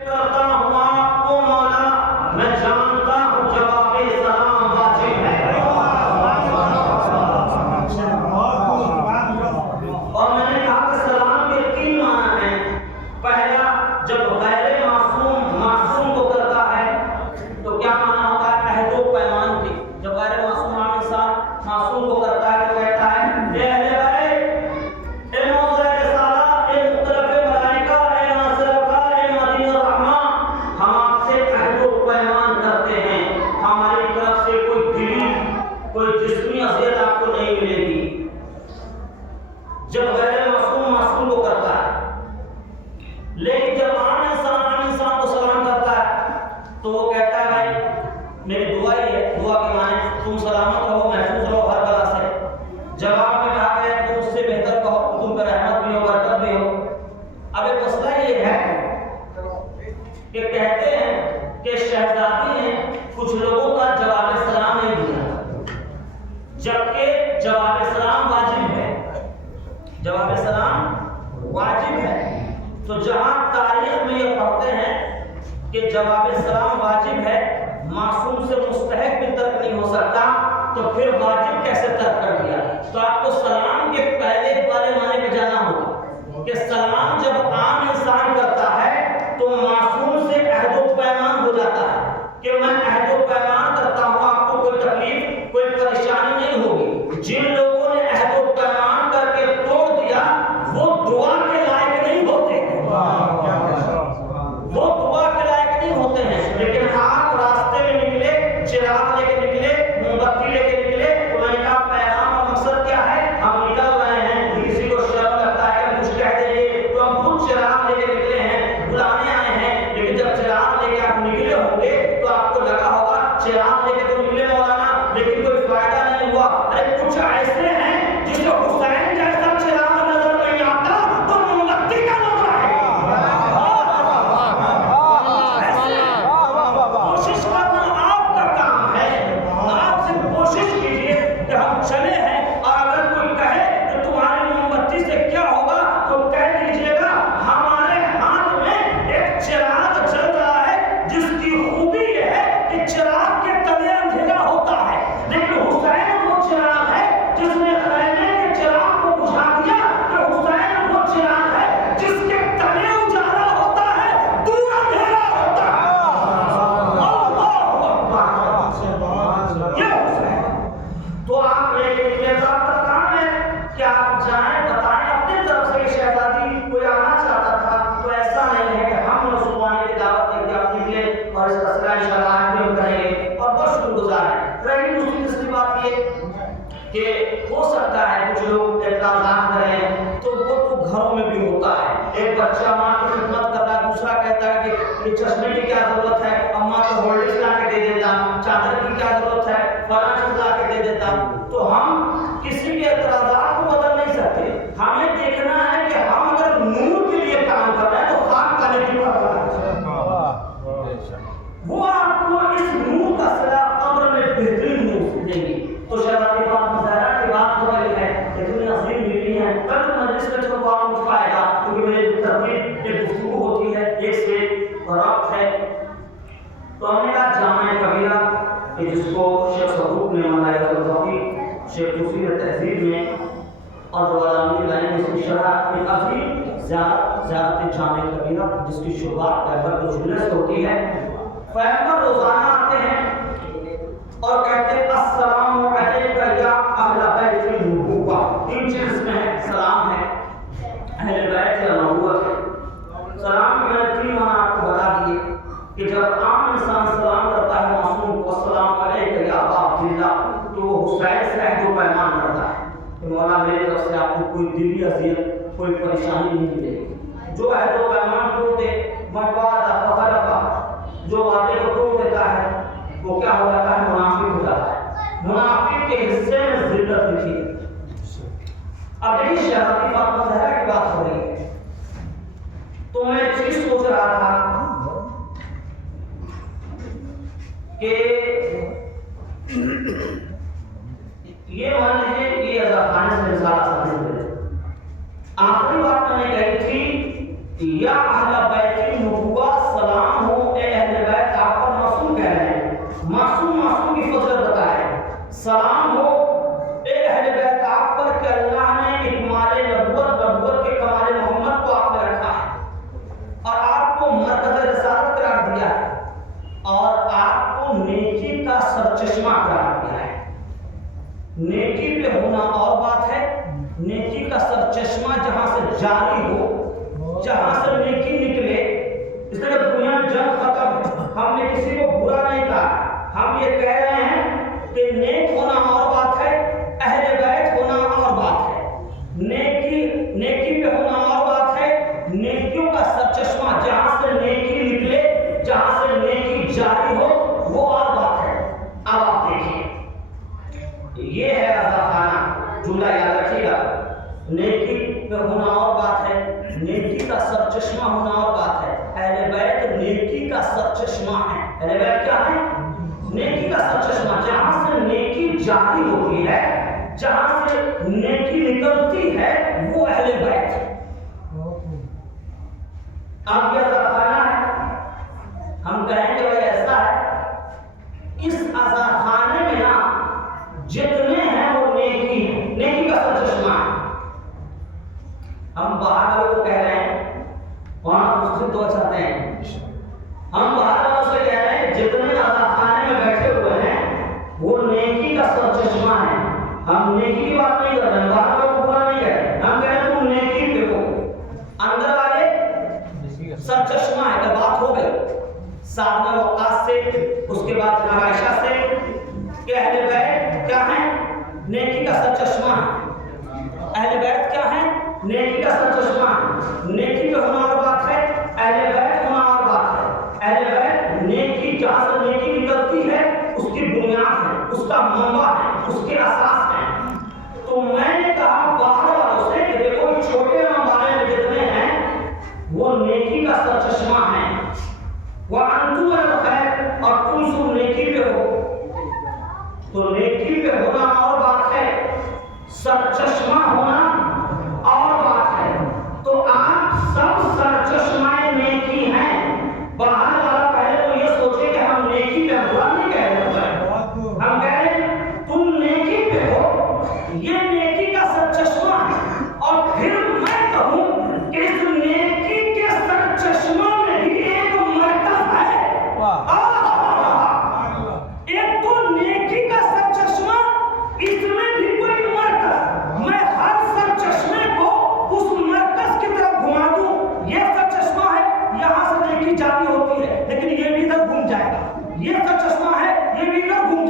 کرتا ہوں آپ کو مولا، میں جانتا ہوں جواب سلام واجب ہے، اور میں نے کہا کہ سلام کے تین معنی ہیں۔ پہلا، جب غیر معصوم کو کرتا ہے تو کیا معنی ہوتا ہے؟ عہد و پیمان کی۔ جب غیر معصوم عام انسان معصوم کو کرتا ہے تو کہتا ہے اے اہل بیت، اے موضع رسالہ، اے مختلف ملائکہ، اے ناصر اللہ، اے مدین الرحمن، ہم آپ سے عہد و پیمان کرتے ہیں، ہماری طرف سے کوئی دلی کوئی جسمی اذیت آپ کو نہیں ملے گی۔ جب غیر معصوم کو کرتا ہے، لیکن جب عام انسان کو سلام کرتا ہے تو وہ کہتا ہے بھائی میری دعا ہی ہے، دعا کے معنی تم سلامت رہو، محفوظ رہو ہر بلا سے۔ جواب میں کہا گیا تم اس سے بہتر کہو، تم پہ رحمت بھی ہو، برکت بھی ہو۔ اب ایک مسئلہ یہ ہے کہ کہتے ہیں کہ شہزادی نے کچھ لوگوں کا جواب سلام نہیں دیا، جبکہ جواب سلام واجب ہے، جواب سلام واجب ہے۔ تو جہاں تاریخ میں یہ پڑھتے ہیں کہ جواب سلام واجب ہے، معصوم سے مستحق بھی ترک نہیں ہو سکتا، تو پھر واجب کیسے ترک کر دیا؟ تو آپ کو سلام کے پہلے والے معنی پہ جانا ہوگا کہ سلام جب عام انسان کرتا ہے تو معصوم سے عہد و پیمان ہو جاتا ہے کہ میں عہد و پیمان کرتا ہوں، آپ کو کوئی تکلیف کوئی پریشانی نہیں ہوگی۔ جن لوگوں نے عہد و پیمان کر کے توڑ دیا وہ دعا کے لائق نہیں ہوتے ہیں، وہ دعا کے لائق نہیں ہوتے ہیں۔ لیکن آپ راستے میں نکلے، چراغ لے کے نکلے، موم بتی لے کے نکلے، تو میں نے کہا پیغام اور مقصد کیا ہے؟ ہم نکل رہے ہیں، کسی کو شرم لگتا ہے کہ کچھ کہہ دیں تو ہم خود چراغ لے کے نکلے ہیں، بلانے آئے ہیں، لیکن جب چراغ لے کے آپ نکلے ہوں گے تو آپ کو لگا ہوگا چراغ لے کے تو نکلے مولانا لیکن کوئی فائدہ نہیں ہوا۔ ارے کچھ ایسے ہیں جس کو حسین جیسا چراغ نظر نہیں آتا تو موم بتی کا نظر ہے۔ کوشش کرنا آپ کا کام ہے، آپ سے کوشش کیجئے کہ ہم چلے ہیں، اور اگر کوئی کہے کہ تمہاری موم بتی سے کیا ہوگا تو کہہ دیجئے گا ہمارے ہاتھ میں ایک چراغ چل رہا ہے جس کی خوبی یہ ہے کہ چراغ کے تلے اندھیرا ہوتا ہے، لیکن حسین وہ چراغ ہے جس نے خیمے کے چراغ کو بجھا دیا، کہ حسین وہ چراغ ہے جس کے تلے اجالا ہوتا ہے، دور اندھیرا ہوتا ہے۔ یہ حسین تو آپ لے کے نکلے، تو آپ کا کام ہے کہ آپ جائیں بتائیں اپنی طرف سے کہ شہزادی کوئی آنا چاہتا تھا، تو ایسا نہیں ہے کہ ہم رسولانی کی دعوت دے کے آپ نکلے اور اس کا سلام شرائع میں کریں گے اور بس شکر گزار ہیں۔ رہی دوسری تیسری بات یہ کہ ہو سکتا ہے کچھ لوگ اعتراضات کریں تو وہ تو گھروں میں بھی ہوتا ہے، ایک بچہ ماں کی خدمت کر رہا ہے، دوسرا کہتا ہے کہ یہ چشمے کی کیا ضرورت ہے، اماں کو ہولڈرز لا کے دے دیتا، چادر کی کیا ضرورت ہے، فلاں چیز لا کے دے دیتا۔ تو ہم کسی کے اعتراضات کو بدل نہیں سکتے، ہمیں دیکھنا ہے کہ ہم اگر نور کے لیے کام کر رہے ہیں تو خاک کرنے کی بات وہ آپ کو اس نور کا صدا قبر میں بہترین نور دیں گی۔ تو شہزادی فاطمہ زہرا کی بات ہو رہی ہے، اتنی عظیم بیٹی ہے، کل مجلس میں جو کام اٹھ پائے گا کیونکہ میری ترتیب ایک گفتگو ہوتی ہے، ایک سے ربط ہے۔ تو ہم نے کہا جامع کبیرہ کہ جس کو شیخ صدوق نے منایا شیخ مفید تہذیب میں اور جو علامہ لائن میں اس کی شرح ایک عظیم زیارت جامع کبیرہ جس کی شروعات پیغمبر کے جملے سے ہوتی ہے۔ پیغمبر روزانہ آتے ہیں اور کہتے ہیں السلام علیکہ یا اہل بیت النبوہ، تین چیز میں ہے، سلام ہے، اہل بیت یا نبوت ہے۔ سلام کے میں تین معنی آپ کو بتا دیے کہ جب عام انسان سلام کرتا ہے معصوم کو السلام علیکہ یا ابا عبداللہ تو وہ حسین سے عہد و پیمان کرتا ہے کہ مولا میری طرف سے آپ کو کوئی دلی اذیت کوئی پریشانی نہیں ملے گی۔ جو عہد و پیمان توڑ دے مبادہ فخلفہ، جو وعدے کو توڑ دیتا ہے وہ کیا ہو جاتا ہے؟ منافق ہو جاتا ہے۔ منافق کے حصے میں ذلت لکھی ہے۔ اب دیکھیے شہزادی فاطمہ زہرا کی بات ہو رہی ہے تو میں ایک چیز سوچ رہا تھا کہ یہ مان لیجیے یہ خانے سے رسالہ سمجھ لے، آخری بات میں نے کہی تھی یا اہل بیت النبوہ نیکی کا سر چشمہ ہے. اہل بیت کیا ہے؟ نیکی کا سر چشمہ. جہاں سے نیکی جاری ہوتی ہے, جہاں سے نیکی نکلتی ہے, وہ اہل بیت ہے. اب یہ ازارخانہ ہے, ہم کہیں گے بھائی ایسا ہے, اس ازارخانے میں نا جتنے ہیں وہ نیکی ہیں, نیکی کا سر چشمہ ہے. ہم باہر والوں کو کہہ رہے ہیں, وہاں اس سے دعا چاہتے ہیں, ہم باہر والوں سے کہہ رہے ہیں جتنے ازارخانے میں بیٹھے ہوئے ہیں وہ نیکی کا سر چشمہ ہے. ہم نیکی کی بات نہیں کر رہے ہیں, باہر والوں کو برا نہیں کہہ رہے ہیں, ہم کہہ رہے ہیں تم نیکی پہ ہو, اندر والے سر چشمہ ہے. کہ بات ہو گئی سعد بن وقاص سے, اس کے بعد جناب عائشہ سے, کہ اہل بیت کیا ہیں؟ نیکی کا سر چشمہ ہے. اہل بیت کیا ہیں؟ نیکی کا سر چشمہ ہے. نیکی پہ ہونا اور بات ہے, اہل بیت ہونا اور بات ہے. اہل بیت نیکی, جہاں سے نیکی نکلتی ہے اس کی بنیاد ہے, اس کا منبع ہے, اس کے اساس ہے. تو میں نے کہا باہر والوں سے کہ دیکھو چھوٹے ممالے میں جتنے ہیں وہ نیکی کا سر چشمہ ہے. وَأَنْتُمْ عَلَى الْخَيْرِ, اور تم سب نیکی پہ ہو. تو نیکی پہ ہونا اور بات ہے, سر چشمہ ہونا اور بات ہے. تو آپ سب سر چشمہ نیکی ہیں. باہر والا پہلے تو یہ سوچے کہ ہم نیکی پہ برا نہیں کہہ رہے ہیں, ہم کہہ رہے ہیں تم نیکی پہ ہو, یہ نیکی کا سر چشمہ ہے. اور پھر میں کہوں کہ اس نیکی کے سر چشمہ میں بھی ایک مرکز ہے. ایک تو نیکی کا سر چشمہ, اس میں بھی کوئی مرکز. میں ہر سر چشمے کو اس مرکز کی طرف گھما دوں, یہ سر چشمہ ہے, یہاں سے نیکی جاری ہوتی ہے, لیکن یہ بھی ادھر گھوم جائے گا. یہ سر چشمہ ہے, یہ بھی ادھر گھوم